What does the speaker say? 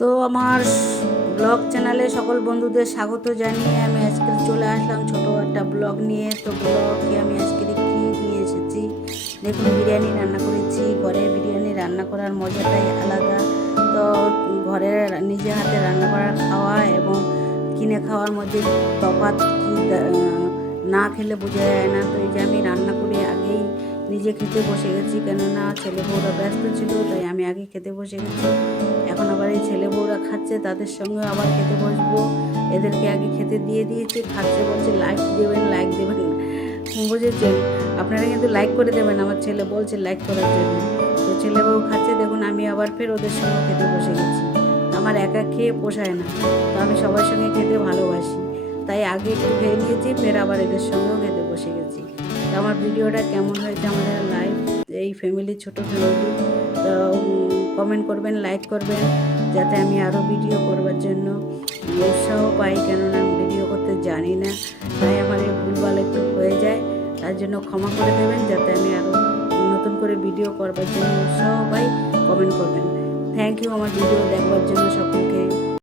তো আমার ব্লগ চ্যানেলে সকল বন্ধুদের স্বাগত জানিয়ে আমি আজকে চলে আসলাম ছোট একটা ব্লগ নিয়ে। তো ব্লগে আমি আজকে কী নিয়ে এসেছি? দেখুন, বিরিয়ানি রান্না করেছি। ঘরে বিরিয়ানি রান্না করার মজাটাই আলাদা। তো ঘরে নিজে হাতে রান্না করার খাওয়া এবং কিনে খাওয়ার মধ্যে তফাৎ কি না খেলে বোঝা যায় না। তো এই যে আমি রান্না করে আগেই নিজে খেতে বসে গেছি, কেননা ছেলে বউরা ব্যস্ত ছিল, তাই আমি আগে খেতে বসে গেছি। এখন আবার এই ছেলে বউরা খাচ্ছে, তাদের সঙ্গে আবার খেতে বসবো। এদেরকে আগে খেতে দিয়ে দিয়েছি, খাচ্ছে বলছে লাইক দেবেন লাইক দেবেন। বুঝেছেন? আপনারা কিন্তু লাইক করে দেবেন, আমার ছেলে বলছে লাইক করার জন্য। তো ছেলে বউ খাচ্ছে, দেখুন আমি আবার ফের ওদের সঙ্গে খেতে বসে গেছি। আমার একা খেয়ে পোষায় না, তো আমি সবার সঙ্গে খেতে ভালোবাসি। তাই আগে একটু খেয়ে নিয়েছি, ফের আবার এদের সঙ্গেও খেতে বসে গেছি। আমার ভিডিওটা কেমন হয়েছে আমাদের লাইভ এই ফ্যামিলি ছোট ফ্যামিলি তো কমেন্ট করবেন লাইক করবেন, যাতে আমি আরও ভিডিও করবার জন্য উৎসাহ পাই, কেননা আমি ভিডিও করতে জানি না। তাই আমার এই ভুলভাল একটু হয়ে যায়, তার জন্য ক্ষমা করে দেবেন, যাতে আমি আরও নতুন করে ভিডিও করবার জন্য উৎসাহ পাই কমেন্ট করবেন। থ্যাংক ইউ আমার ভিডিও দেখবার জন্য সকলকে।